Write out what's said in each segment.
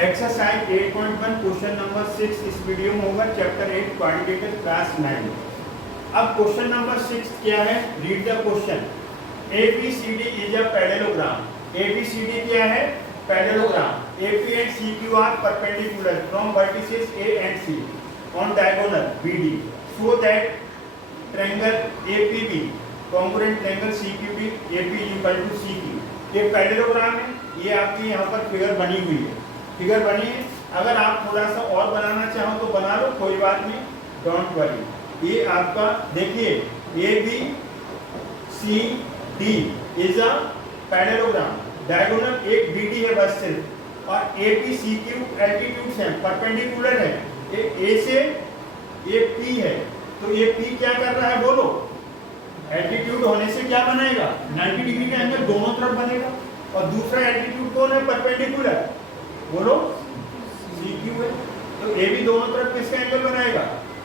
Exercise 8.1 question number 6 इस video में होगा, चैप्टर 8 क्वाड्रेटिक क्लास 9। अब क्वेश्चन नंबर 6 क्या है, read the question. ABCD is a parallelogram. ABCD क्या है, parallelogram. AP and CQ are perpendicular from vertices A and C on diagonal BD so that triangle APB congruent triangle CQB AP is equal to CQ। ये parallelogram है, ये आपकी यहाँ पर figure बनी हुई है, फिगर बनी है। अगर आप थोड़ा सा और बनाना चाहो तो बना लो, कोई बात नहीं, डोंट वरी। ये आपका देखिए ABCD is a parallelogram, diagonal एक BD है बस सिर्फ, और APCQ एल्टीट्यूड्स हैं, परपेंडिकुलर है। ये A से ये P है, तो ये P क्या कर रहा है बोलो, एल्टीट्यूड होने से क्या बनाएगा, 90 डिग्री का एंगल दोनों तरफ बनेगा। और दूसरा एल्टीट्यूड कौन है, परपेंडिकुलर, बोलो CQ है, तो A भी दोनों तरफ किसका एंगल बनाएगा,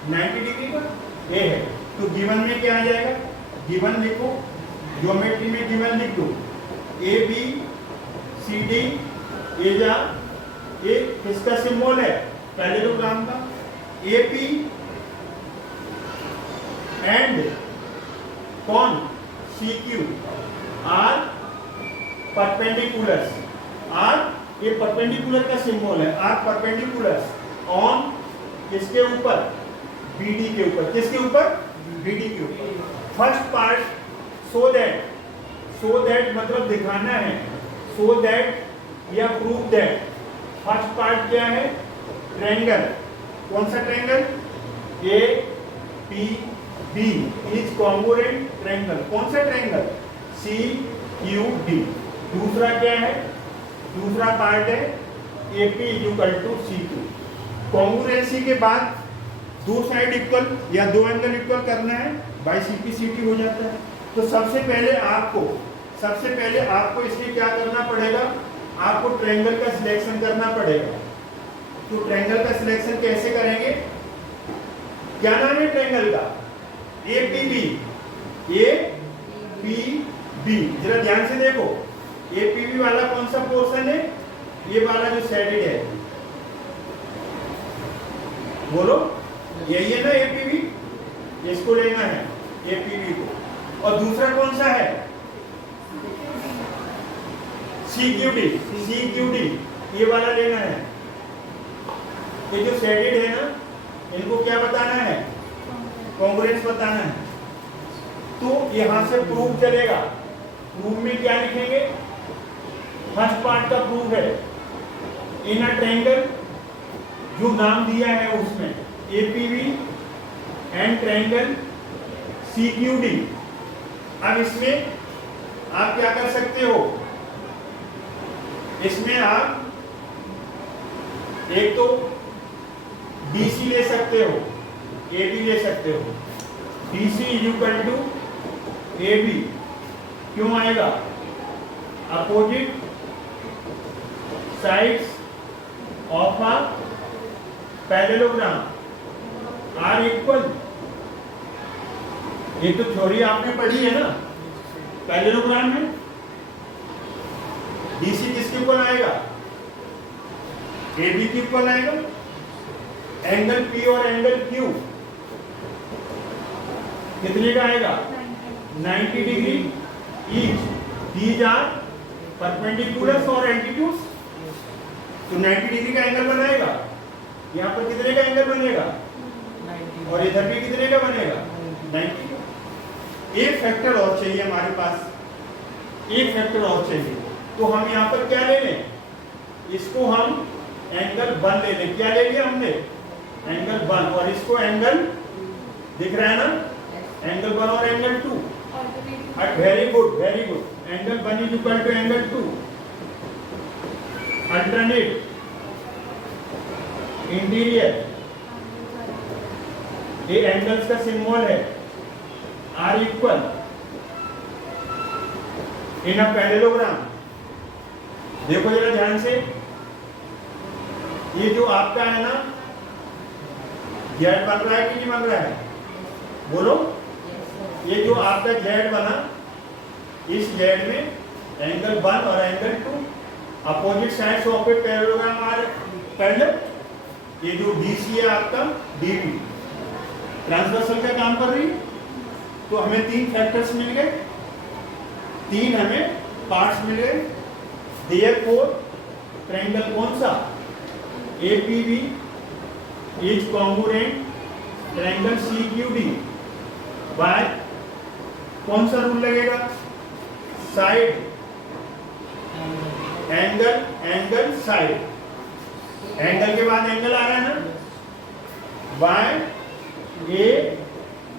90 डिग्री का, A है। तो गिवन में क्या आ जाएगा, गिवन लिखो, ज्योमेट्री में गिवन लिख दो, ABCD इज अ, ये किसका सिंबल है, पैरेललोग्राम का। AP एंड कौन, CQ आर परपेंडिकुलर्स, आर ये परपेंडिकुलर का सिंबल है, आर परपेंडिकुलर्स ऑन किसके ऊपर, BD के ऊपर, किसके ऊपर, BD के ऊपर। फर्स्ट पार्ट सो दैट मतलब दिखाना है, सो दैट या प्रूव दैट। फर्स्ट पार्ट क्या है, ट्रायंगल, कौन सा triangle, APB is congruent triangle, कौन सा ट्रायंगल, CQD। दूसरा क्या है, दूसरा पार्ट है AP is equal to CQ। Congruency के बाद दो साइड इक्वल या दो एंगल इक्वल करना है, बाई CP/CT हो जाता है। तो सबसे पहले आपको इसलिए क्या करना पड़ेगा, आपको ट्रायंगल का सिलेक्शन करना पड़ेगा। तो ट्रायंगल का सिलेक्शन कैसे करेंगे, क्या नाम है ट्रायंगल का, APB। जरा ध्यान से देखो, APB वाला कौन सा पोर्शन है, ये वाला जो शेडेड है, बोलो यही है ना APB, इसको लेना है APB को। और दूसरा कौन सा है, CQD ये वाला लेना है। ये जो शेडेड है ना, इनको क्या बताना है, कॉन्ग्रुएंस बताना है। तो यहां से प्रूफ चलेगा, प्रूफ में क्या लिखेंगे, फर्स्ट पार्ट का प्रूफ है, इन अ ट्रायंगल, जो नाम दिया है उसमें APB एंड ट्रायंगल CQD। अब इसमें आप क्या कर सकते हो, इसमें आप एक तो BC ले सकते हो, AB ले सकते हो। BC is equal to AB क्यों आएगा, opposite sides of a parallelogram are equal. ये तो थ्योरी आपने पढ़ी है ना, पैरेललोग्राम में BC किसके ऊपर आएगा, AB के ऊपर आएगा। एंगल P और एंगल Q कितने का आएगा, 90 degree each. These are perpendiculars और एल्टीट्यूड्स, तो 90 डिग्री का एंगल बनाएगा। यहाँ पर कितने का एंगल बनेगा, और इधर भी कितने का बनेगा, 90। एक फैक्टर और चाहिए हमारे पास, एक फैक्टर और चाहिए। तो हम यहाँ पर क्या ले लें, इसको हम एंगल 1 ले लें। क्या ले लिया हमने, एंगल 1, और इसको एंगल दिख रहा है ना, एंगल 1 और angle 2। Very good, angle 1 is equal to angle 2। Alternate interior, ये एंगल्स का सिंबल है, are equal in a parallelogram. देखो जरा ध्यान से, ये जो आपका है ना, जेड बन रहा है कि नहीं बन रहा है, बोलो। ये जो आपका जेड बना, इस जेड में एंगल 1 और angle 2 opposite sides of a parallelogram are parallel, ये जो BC है आपका DB ट्रांसवर्सल का काम कर रही है। तो हमें 3 फैक्टर्स मिल गए, 3 हमें पार्ट्स मिल गए। देयरफॉर ट्रायंगल कौन सा, APB is congruent triangle CQD by कौन सा रूल लगेगा, side angle, angle side, angle के बाद एंगल आ रहा है ना, बाय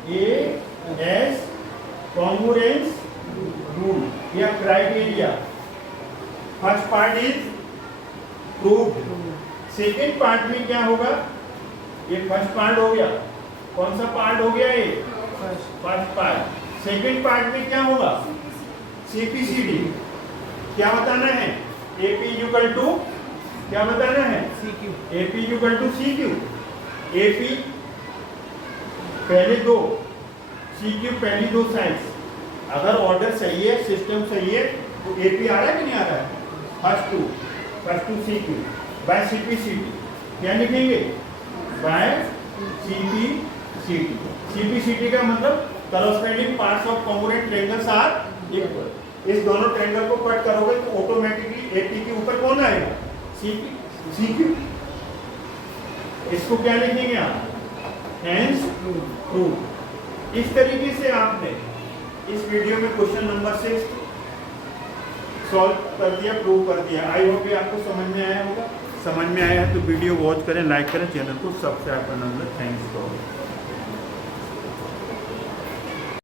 AS कॉन्ग्रुएंस रूल या criteria. First part is proved. Second part में क्या होगा, ये फर्स्ट पार्ट हो गया, कौन सा पार्ट हो गया ये, फर्स्ट पार्ट। सेकेंड पार्ट में क्या होगा, CPCD। क्या बताना है, AP इक्वल टू क्या बताना है, AP equal to CQ। AP पहले दो, CQ पहली दो साइड्स। अगर ऑर्डर सही है, सिस्टम सही है, तो AP आ रहा है कि नहीं आ रहा है, first to CQ by CPCD। क्या लिखेंगे, बाय CPCD। CPCD का मतलब corresponding parts of congruent triangles are equal। इस दोनों ट्रायंगल को कट करोगे तो ऑटोमेटिकली AP के ऊपर कौन आएगा, CQ। इसको क्या लिखेंगे आप, हेंस प्रूव। इस तरीके से आपने इस वीडियो में क्वेश्चन नंबर 6 सॉल्व कर दिया, प्रूव कर दिया। आई होप ये आपको समझ में आया होगा। समझ में आया है तो वीडियो वॉच करें, लाइक करें, चैनल को सब्सक्राइब करना। Thanks for